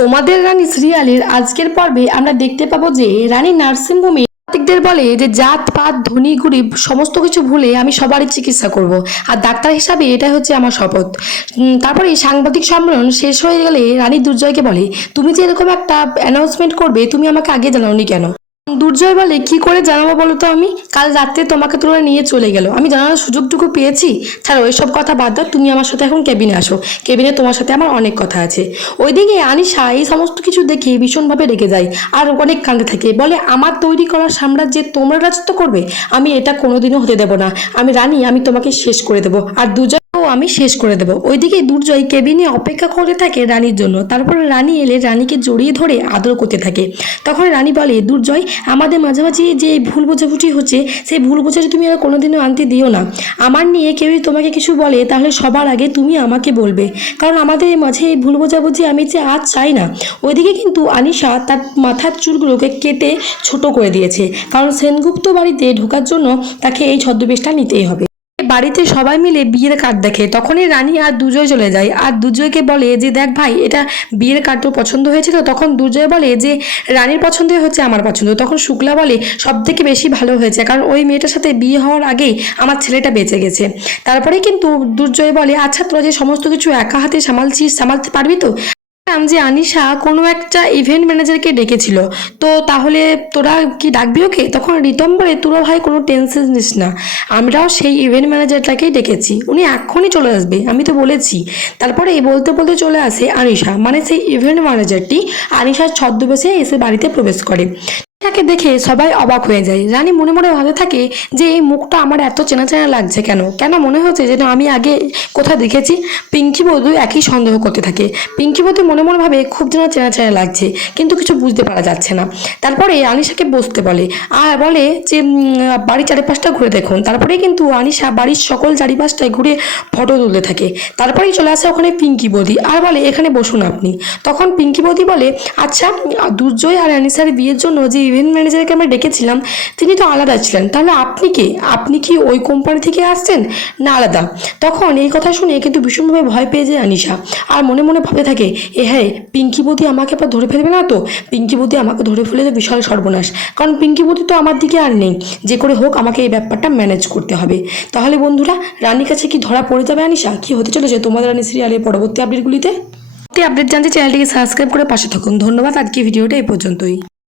তোমাদের রানী সিরিয়ালের আজকের পর্বে আমরা দেখতে পাবো যে রানী নার্সিংহোমে প্রত্যেকদের বলে যে জাত, পাত, ধনী, গরিব সমস্ত কিছু ভুলে আমি সবারই চিকিৎসা করব। আর ডাক্তার হিসাবে এটাই হচ্ছে আমার শপথ। তারপরে সাংবাদিক সম্মেলন শেষ হয়ে গেলে রানী দুর্জয়কে বলে, তুমি যে এরকম একটা অ্যানাউন্সমেন্ট করবে, তুমি আমাকে আগে জানাওনি কেন? দুর্জয় বলে, কি করে জানাব বলো তো আমি? কাল রাত্রে তোমাকে তোরা নিয়ে চলে গেল। আমি জানানোর সুযোগটুকু পেয়েছি। ছাড়ো ওইসব কথা বাদ দাও। তুমি আমার সাথে এখন কেবিনে আসো। কেবিনে তোমার সাথে আমার অনেক কথা আছে। ওইদিকে আনিশা এই সমস্ত কিছু দেখে ভীষণভাবে রেগে যায় আর অনেক কান্দে থাকে। বলে, আমার তৈরি করা সাম্রাজ্যে তোমরা রাজত্ব করবে, আমি এটা কোনোদিনও হতে দেবো না। আমি রানী, আমি তোমাকে শেষ করে দেবো। আর দুর্জয় আমি শেষ করে দেবো। ওইদিকে দুর্জয় কেবিনে অপেক্ষা করে থাকে রানীর জন্য। তারপরে রানী এলে রানীকে জড়িয়ে ধরে আদর করতে থাকে। তখন রানী বলে, দুর্জয় আমাদের মাঝামাঝি যে ভুল বোঝাবুঝি হচ্ছে, সেই ভুল বোঝাটি তুমি আর কোনোদিনও আনতে দিও না। আমার নিয়ে কেউই তোমাকে কিছু বলে, তাহলে সবার আগে তুমি আমাকে বলবে। কারণ আমাদের মাঝে এই ভুল বোঝাবুঝি আমি যে আজ চাই না। ওইদিকে কিন্তু আনিশা তার মাথার চুলগুলোকে কেটে ছোট করে দিয়েছে। কারণ সেনগুপ্ত বাড়িতে ঢোকার জন্য তাকে এই ছদ্মবেশটা নিতেই হবে। বাড়িতে সবাই মিলে বিয়ের কার্ড দেখে, তখনই রানী আর দুজয় চলে যায়। আর দুজয়কে বলে যে, দেখ ভাই, এটা বিয়ের কার্ড তোর পছন্দ হয়েছে তো তখন দুজয় বলে যে, রানীর পছন্দই হচ্ছে আমার পছন্দ। তখন শুক্লা বলে সব থেকে বেশি ভালো হয়েছে, কারণ ওই মেয়েটার সাথে বিয়ে হওয়ার আগেই আমার ছেলেটা বেঁচে গেছে। তারপরে কিন্তু দুর্জয় বলে আচ্ছা তোরা যে সমস্ত কিছু একা হাতে সামালছিস, সামালতে পারবি তো? যে আনিশা কোনো একটা ইভেন্ট ম্যানেজারকে ডেকেছিল। তো তাহলে তোরা কি ডাকবি ওকে? তখন রিতম বলে, তোরা ভাই কোনো টেনশন নিস না। আমরাও সেই ইভেন্ট ম্যানেজারটাকেই ডেকেছি। উনি এক্ষুনি চলে আসবে, আমি তো বলেছি। তারপরে এই বলতে বলতে চলে আসে আনিশা। মানে সেই ইভেন্ট ম্যানেজারটি আনিশার ছদ্মবেশে এসে বাড়িতে প্রবেশ করে। তাকে দেখে সবাই অবাক হয়ে যায়। রানী মনে মনে ভাবে থাকে যে, এই মুখটা আমার এত চেনা চেনা লাগছে কেন? কেন মনে হচ্ছে যেন আমি আগে কোথাও দেখেছি? পিঙ্কি বধূ একই সন্দেহ করতে থাকে। পিঙ্কি বধূ মনে মনে ভাবে খুব যেন চেনা চেনা লাগছে, কিন্তু কিছু বুঝতে পারা যাচ্ছে না। তারপরে আনিশাকে বসতে বলে। আর বলে যে বাড়ির চারিপাশটা ঘুরে দেখুন। তারপরে কিন্তু আনিশা বাড়ির সকল চারিপাশটায় ঘুরে ফটো তুলতে থাকে। তারপরেই চলে আসে ওখানে পিঙ্কি বৌদি আর বলে, এখানে বসুন আপনি। তখন পিঙ্কি বৌদি বলে আচ্ছা দুর্জয় আর আনিশার বিয়ের জন্য যে ইভেন্ট ম্যানেজারকে আমরা ডেকেছিলাম, তিনি তো আলাদা ছিলেন। তাহলে আপনি কে? আপনি কি ওই কোম্পানি থেকে আসছেন? না, আলাদা। তখন এই কথা শুনে কিন্তু ভীষণভাবে ভয় পেয়ে যায় আনিশা। আর মনে মনে ভাবে থাকে, এ হ্যাঁ পিঙ্কি বৌদি আমাকে আবার ধরে ফেলবে না তো? পিঙ্কি বৌদি আমাকে ধরে ফেলে তো বিশাল সর্বনাশ। কারণ পিঙ্কি বৌদি তো আমার দিকে আর নেই। যে করে হোক আমাকে এই ব্যাপারটা ম্যানেজ করতে হবে। তাহলে বন্ধুরা, রানীর কাছে কি ধরা পড়ে যাবে আনিশা? কি হতে চলেছে তোমাদের রানী সিরিয়ালের পরবর্তী আপডেটগুলিতে আপডেট জানতে চ্যানেলটিকে সাবস্ক্রাইব করে পাশে থাকুন। ধন্যবাদ আজকে ভিডিওটা এই পর্যন্তই।